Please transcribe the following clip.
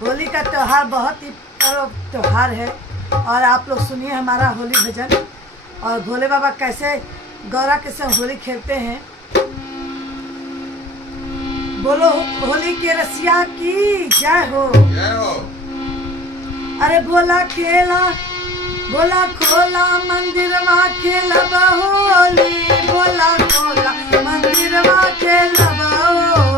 होली का त्योहार बहुत ही पर्व त्योहार है और आप लोग सुनिए हमारा होली भजन और भोले बाबा कैसे गौरा के संग होली खेलते हैं। बोलो होली के रसिया की जय हो। अरे भोला खेला भोला खोला मंदिरवा खेलब होली, भोला खोला मंदिरवा खेलब होली।